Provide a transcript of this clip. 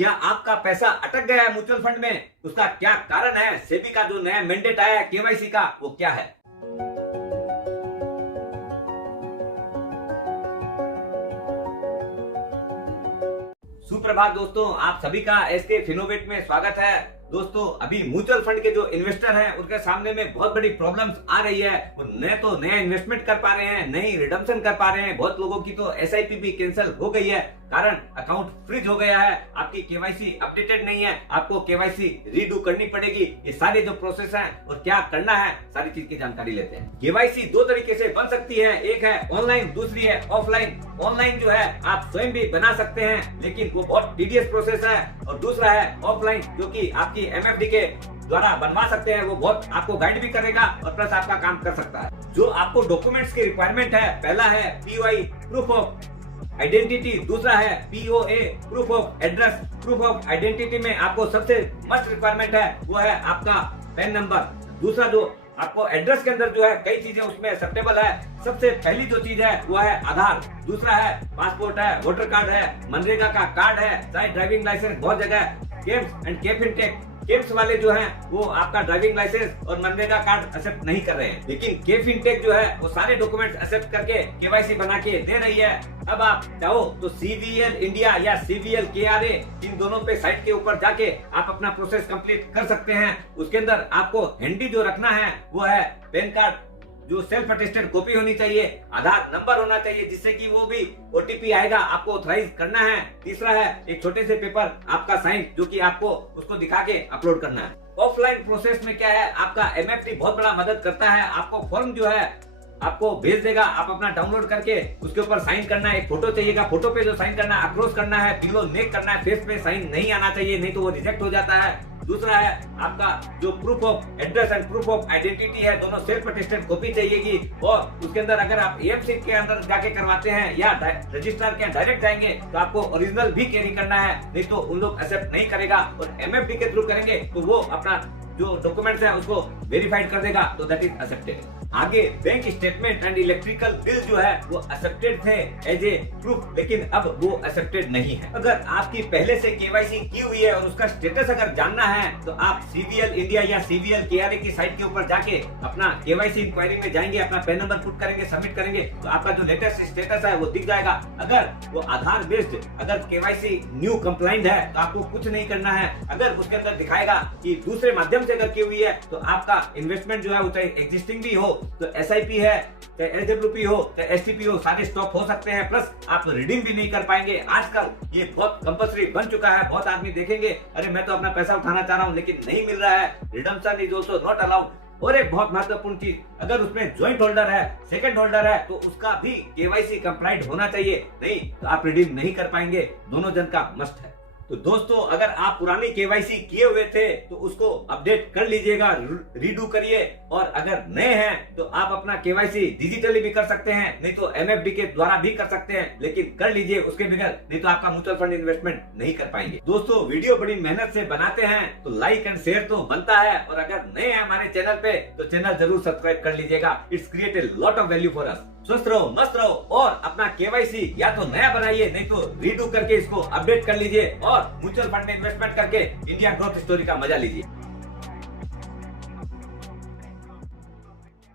क्या आपका पैसा अटक गया है म्यूचुअल फंड में? उसका क्या कारण है? सेबी का जो नया मैंडेट आया है केवाईसी का, वो क्या है? सुप्रभात दोस्तों, आप सभी का एसके फिनोवेट में स्वागत है। दोस्तों, अभी म्यूचुअल फंड के जो इन्वेस्टर हैं उनके सामने में बहुत बड़ी प्रॉब्लम्स आ रही है। वो न तो नया इन्वेस्टमेंट कर पा रहे हैं, न ही रिडम्पशन कर पा रहे हैं। बहुत लोगों की तो एसआईपी भी कैंसिल हो गई है, कारण अकाउंट फ्रीज हो गया है। आपकी केवाईसी अपडेटेड नहीं है, आपको केवाईसी रीडू करनी पड़ेगी। ये सारे जो प्रोसेस है और क्या करना है, सारी चीज की जानकारी लेते हैं। केवाईसी दो तरीके से बन सकती है, एक है ऑनलाइन, दूसरी है ऑफलाइन। ऑनलाइन जो है आप स्वयं भी बना सकते हैं, लेकिन वो बहुत टीडियस प्रोसेस है। और दूसरा है ऑफलाइन, जो कि आपकी एमएफडी के द्वारा बनवा सकते हैं। वो बहुत आपको गाइड भी करेगा और प्लस आपका काम कर सकता है। जो आपको डॉक्यूमेंट्स की रिक्वायरमेंट है, पहला है पीओआई प्रूफ ऑफ आइडेंटिटी, दूसरा है POA proof of address. Proof of identity में आपको सबसे मस्ट रिक्वायरमेंट है वो है आपका पैन नंबर। दूसरा जो आपको एड्रेस के अंदर जो है कई चीजें उसमें एक्सेप्टेबल है। सबसे पहली जो चीज है वो है आधार, दूसरा है पासपोर्ट है, वोटर कार्ड है, मनरेगा का कार्ड है, चाहे ड्राइविंग लाइसेंस। बहुत जगह केम्स एंड केफिनटेक, केम्स वाले जो हैं वो आपका ड्राइविंग लाइसेंस और मनरेगा कार्ड एक्सेप्ट नहीं कर रहे हैं, लेकिन केफिनटेक जो है वो सारे डॉक्यूमेंट्स एक्सेप्ट करके केवाईसी बना के दे रही है। अब आप चाहो तो सीवीएल इंडिया या सीवीएल केआरए, इन दोनों पे साइट के ऊपर जाके आप अपना प्रोसेस कंप्लीट कर सकते हैं। उसके अंदर आपको हैंडी जो रखना है वो है पैन कार्ड, जो सेल्फ अटेस्टेड कॉपी होनी चाहिए, आधार नंबर होना चाहिए जिससे कि वो भी ओटीपी आएगा, आपको ऑथराइज करना है। तीसरा है एक छोटे से पेपर आपका साइन, जो कि आपको उसको दिखा के अपलोड करना है। ऑफलाइन प्रोसेस में क्या है, आपका एमएफडी बहुत बड़ा मदद करता है। आपको फॉर्म जो है आपको भेज देगा, आप अपना डाउनलोड करके उसके ऊपर साइन करना है। एक फोटो चाहिएगा, फोटो पे जो साइन करना है अक्रॉस करना है, बिलो नेक करना है, फेस पे साइन नहीं आना चाहिए, नहीं तो वो रिजेक्ट हो जाता है। दूसरा है आपका जो proof of address and proof of identity है, दोनों सेल्फ अटेस्टेड कॉपी चाहिएगी। और उसके अंदर अगर आप एएमसी के अंदर जाके करवाते हैं या रजिस्ट्रार के डायरेक्ट जाएंगे तो आपको ओरिजिनल भी कैरी करना है, नहीं तो उन लोग एक्सेप्ट नहीं करेगा। और एमएफडी के थ्रू करेंगे तो वो अपना जो डॉक्यूमेंट्स है उसको वेरीफाइड कर देगा, तो दैट इज एक्सेप्टेड। आगे bank statement and electrical bill जो है वो एक्सेप्टेड थे एज ए प्रूफ, लेकिन अब वो एक्सेप्टेड नहीं है। अगर आपकी पहले से केवाईसी की हुई है और उसका स्टेटस अगर जानना है तो आप सीवीएल इंडिया या सीवीएल केआरए की साइट के ऊपर जाके अपना केवाईसी इंक्वायरी में जाएंगे, अपना पैन नंबर पुट करेंगे, सबमिट करेंगे, तो आपका जो लेटेस्ट स्टेटस है वो दिख जाएगा। अगर वो आधार बेस्ड अगर केवाईसी न्यू कंप्लाइंट है तो आपको कुछ नहीं करना है। अगर उसके अंदर दिखाएगा कि दूसरे माध्यम से अगर की हुई है तो आपका इन्वेस्टमेंट जो है वो चाहे एग्जिस्टिंग भी हो, तो एसआईपी है, चाहे एसडब्ल्यूपी हो, चाहे एसटीपी हो, सारे स्टॉप हो सकते हैं। प्लस आप रिडीम भी नहीं कर पाएंगे। आजकल ये बहुत कंपल्सरी बन चुका है। बहुत आदमी देखेंगे, अरे मैं तो अपना पैसा उठाना चाह रहा हूँ लेकिन नहीं मिल रहा है, redemption is also not allowed. और एक बहुत महत्वपूर्ण चीज, अगर उसमें ज्वाइंट होल्डर है, सेकंड होल्डर है, तो उसका भी केवाईसी कंप्लाइंट होना चाहिए, नहीं तो आप रिडीम नहीं कर पाएंगे। दोनों जन का मस्ट है। तो दोस्तों, अगर आप पुरानी केवाईसी किए हुए थे तो उसको अपडेट कर लीजिएगा, रीडू करिए। और अगर नए हैं तो आप अपना केवाईसी डिजिटली भी कर सकते हैं, नहीं तो एमएफडी के द्वारा भी कर सकते हैं, लेकिन कर लीजिए उसके बगैर, नहीं तो आपका म्यूचुअल फंड इन्वेस्टमेंट नहीं कर पाएंगे। दोस्तों, वीडियो बड़ी मेहनत से बनाते हैं तो लाइक एंड शेयर तो बनता है, और अगर नए हैं हमारे चैनल पे तो चैनल जरूर सब्सक्राइब कर लीजिएगा। It's create a lot of value for us. स्वस्थ रहो, मस्त रहो, और अपना केवाईसी या तो नया बनाइए, नहीं तो रीडू करके इसको अपडेट कर लीजिए और म्यूचुअल फंड में इन्वेस्टमेंट करके इंडिया ग्रोथ स्टोरी का मजा लीजिए।